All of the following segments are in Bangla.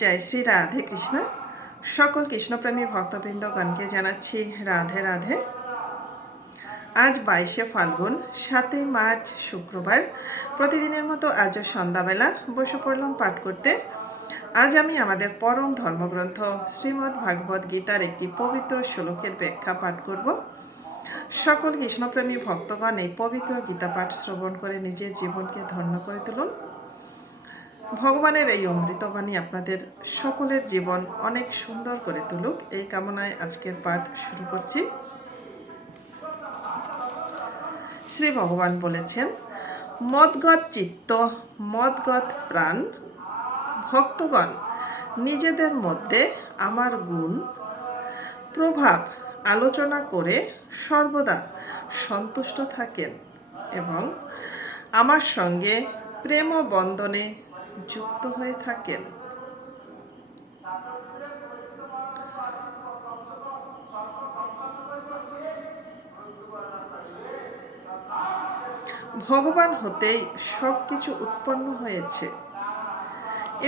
জয় শ্রী রাধে কৃষ্ণ। সকল কৃষ্ণপ্রেমী ভক্তবৃন্দগণকে জানাচ্ছি রাধে রাধে। আজ বাইশে ফাল্গুন, সাতই মার্চ, শুক্রবার। প্রতিদিনের মতো আজও সন্ধ্যাবেলা বসে পড়লাম পাঠ করতে। আজ আমি আমাদের পরম ধর্মগ্রন্থ শ্রীমদ্ ভাগবত গীতার একটি পবিত্র শ্লোকের ব্যাখ্যা পাঠ করব। সকল কৃষ্ণপ্রেমী ভক্তগণ এই পবিত্র গীতা পাঠ শ্রবণ করে নিজের জীবনকে ধন্য করে তুলুন। ভগবানের এই অমৃতবাণী আপনাদের সকলের জীবন অনেক সুন্দর করে তুলুক। এই কামনায় আজকের পাঠ শুরু করছি। শ্রী ভগবান বলেছেন মদগত চিত্ত মদগত প্রাণ, ভক্তগণ, নিজেদের মধ্যে আমার গুণ, প্রভাব আলোচনা করে সর্বদা সন্তুষ্ট থাকেন এবং আমার সঙ্গে প্রেম বন্ধনে যুক্ত হয়ে থাকেন। ভগবান হতেই সব কিছু উৎপন্ন হয়েছে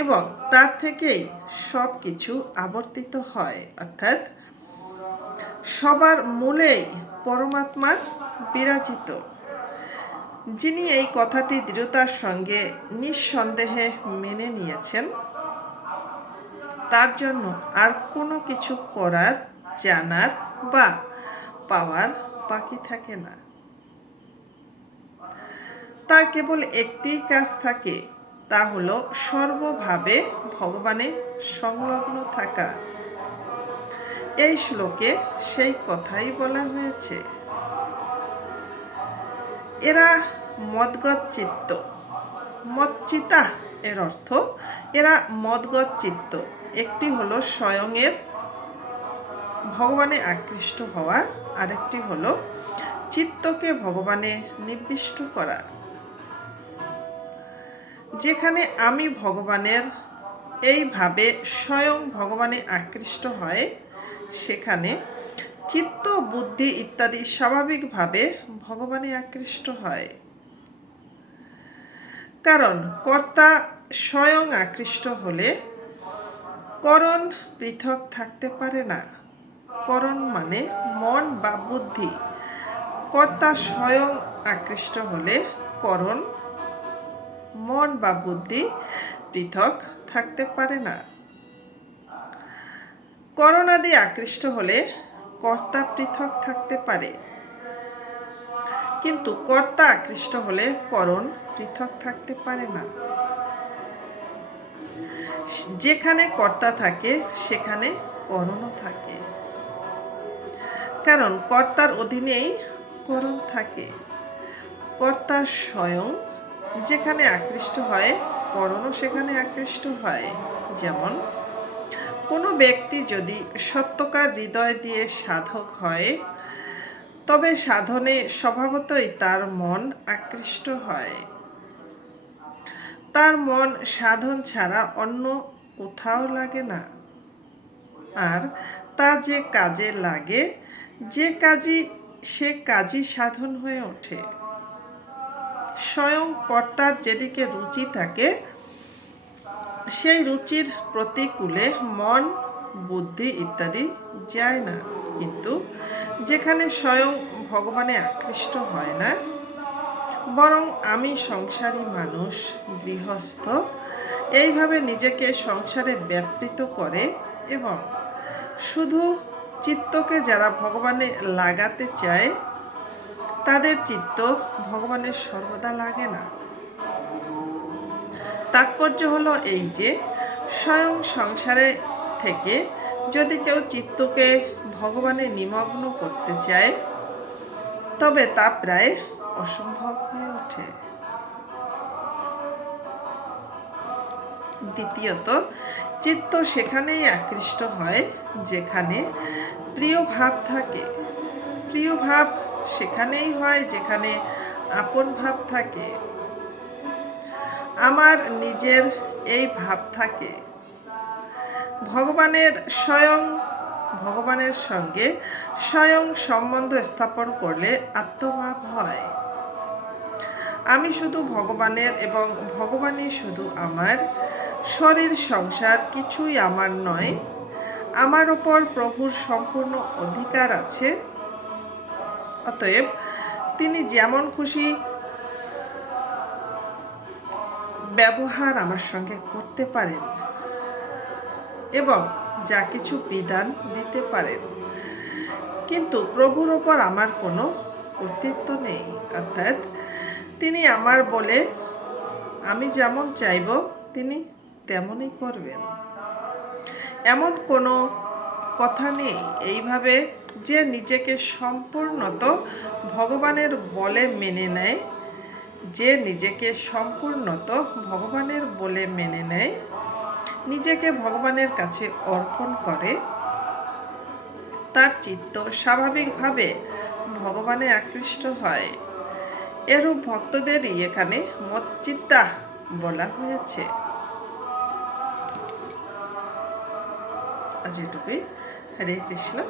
এবং তার থেকেই সব কিছু আবর্তিত হয়, অর্থাৎ সবার মূলেই পরমাত্মা বিরাজিত। যিনি এই কথাটি দৃঢ়তার সঙ্গে নিঃসন্দেহে মেনে নিয়েছেন, তার জন্য আর কোনো কিছু করার, জানার বা পাওয়ার বাকি থাকে না। তার কেবল একটি কাজ থাকে, তা হলো সর্বভাবে ভগবানে সংলগ্ন থাকা। এই শ্লোকে সেই কথাই বলা হয়েছে। এরা মদগত চিত্ত মচ্চিতা এর অর্থ এরা মদগত চিত্ত একটি হলো স্বয়ংয়ের ভগবানে আকৃষ্ট হওয়া, আরেকটি হলো চিত্তকে ভগবানে নিবিষ্ট করা। যেখানে আমি ভগবানের এইভাবে স্বয়ং ভগবানে আকৃষ্ট হয়, সেখানে চিত্ত, বুদ্ধি ইত্যাদি স্বাভাবিকভাবে ভগবানে আকৃষ্ট হয়। কারণ কর্তা স্বয়ং আকৃষ্ট হলে করণ পৃথক থাকতে পারে না। করণ মানে মন বা বুদ্ধি। কর্তা স্বয়ং আকৃষ্ট হলে করণ, মন বা বুদ্ধি পৃথক থাকতে পারে না। করণাদি আকৃষ্ট হলে কর্তা পৃথক থাকতে পারে। কিন্তু কর্তা আকৃষ্ট হলে করণ পৃথক থাকতে পারে না। যেখানে কর্তা থাকে, সেখানে করণও থাকে। কারণ কর্তার অধীনেই করণ থাকে। কর্তা স্বয়ং যেখানে আকৃষ্ট হয়, করণও সেখানে আকৃষ্ট হয়। যেমন কোনো ব্যক্তি যদি সত্যকার হৃদয় দিয়ে সাধক হয়, তবে সাধনে স্বভাবতই তার মন আকৃষ্ট হয়। তার মন সাধন ছাড়া অন্য কোথাও লাগে না। আর তা যে কাজে লাগে, যে কাজই, সে কাজই সাধন হয়ে ওঠে। স্বয়ং কর্তার যেদিকে রুচি থাকে সেই রুচির প্রতিকূলে মন, বুদ্ধি ইত্যাদি যায় না। কিন্তু যেখানে স্বয়ং ভগবানে আকৃষ্ট হয় না, বরং আমি সংসারী মানুষ, গৃহস্থ, এইভাবে নিজেকে সংসারে ব্যাপৃত করে এবং শুধু চিত্তকে যারা ভগবানে লাগাতে চায়, তাদের চিত্ত ভগবানের সর্বদা লাগে না। তাৎপর্য হলো এই যে, স্বয়ং সংসারে থেকে যদি কেউ চিত্তকে ভগবানে নিমগ্ন করতে চায়, তবে তা প্রায় অসম্ভব হয়ে ওঠে। দ্বিতীয়ত, চিত্ত সেখানেই আকৃষ্ট হয় যেখানে প্রিয় ভাব থাকে। প্রিয় ভাব সেখানেই হয় যেখানে আপন ভাব থাকে। আমার নিজের এই ভাব থাকে ভগবানের স্বয়ং, ভগবানের সঙ্গে স্বয়ং সম্বন্ধ স্থাপন করলে আত্মভাব হয়। আমি শুধু ভগবানের এবং ভগবানই শুধু আমার। শরীর, সংসার কিছুই আমার নয়। আমার ওপর প্রভুর সম্পূর্ণ অধিকার আছে। অতএব তিনি যেমন খুশি ব্যবহার আমার সঙ্গে করতে পারেন এবং যা কিছু বিধান দিতে পারেন। কিন্তু প্রভুর ওপর আমার কোনো কর্তৃত্ব নেই। অর্থাৎ তিনি আমার বলে, আমি যেমন চাইব, তিনি তেমনই করবেন। এমন কোনো কথা নেই। এইভাবে যে নিজেকে সম্পূর্ণত ভগবানের বলে মেনে নেয় যে নিজেকে সম্পূর্ণত ভগবানের বলে মেনে নেয়, নিজেকে ভগবানের কাছে অর্পণ করে, তার চিত্ত স্বাভাবিকভাবে ভগবানে আকৃষ্ট হয়। এরূপ ভক্তদেরই এখানে মচ্চিত্তা বলা হয়েছে। আজ এটুকুই। হরে কৃষ্ণ।